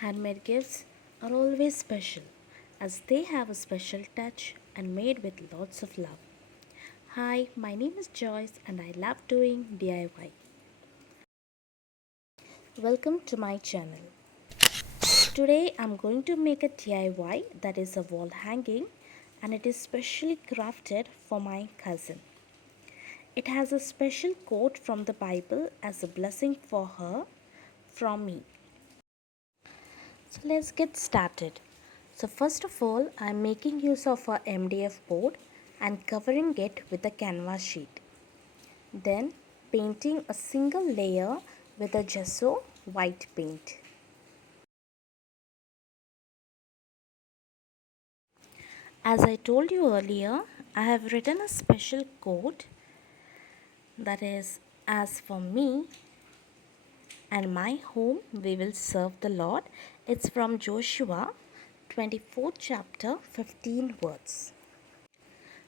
Handmade gifts are always special as they have a special touch and made with lots of love. Hi, my name is Joyce and I love doing DIY. Welcome to my channel. Today I'm going to make a DIY that is a wall hanging and it is specially crafted for my cousin. It has a special quote from the Bible as a blessing for her from me. So let's get started. So first of all, I am making use of a MDF board and covering it with a canvas sheet. Then painting a single layer with a gesso white paint. As I told you earlier, I have written a special quote that is, as for me and my home we will serve the Lord. It's from Joshua 24th chapter 15 words.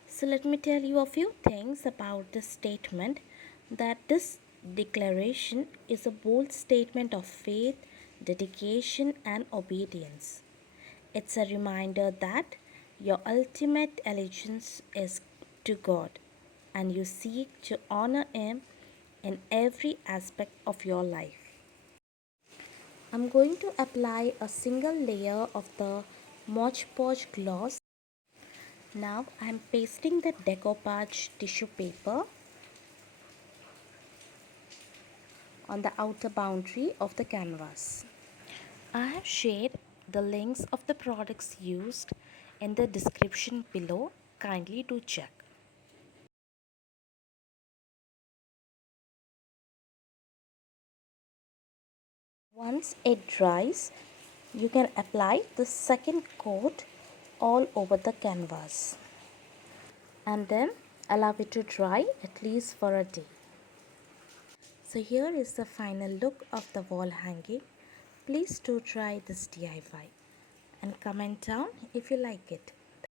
So let me tell you a few things about this statement, that this declaration is a bold statement of faith, dedication and obedience. It's a reminder that your ultimate allegiance is to God and you seek to honor Him in every aspect of your life. I'm going to apply a single layer of the Mod Podge gloss. Now I am pasting the decoupage tissue paper on the outer boundary of the canvas. I have shared the links of the products used in the description below. Kindly do check. Once it dries, you can apply the second coat all over the canvas and then allow it to dry at least for a day. So here is the final look of the wall hanging. Please do try this DIY and comment down if you like it.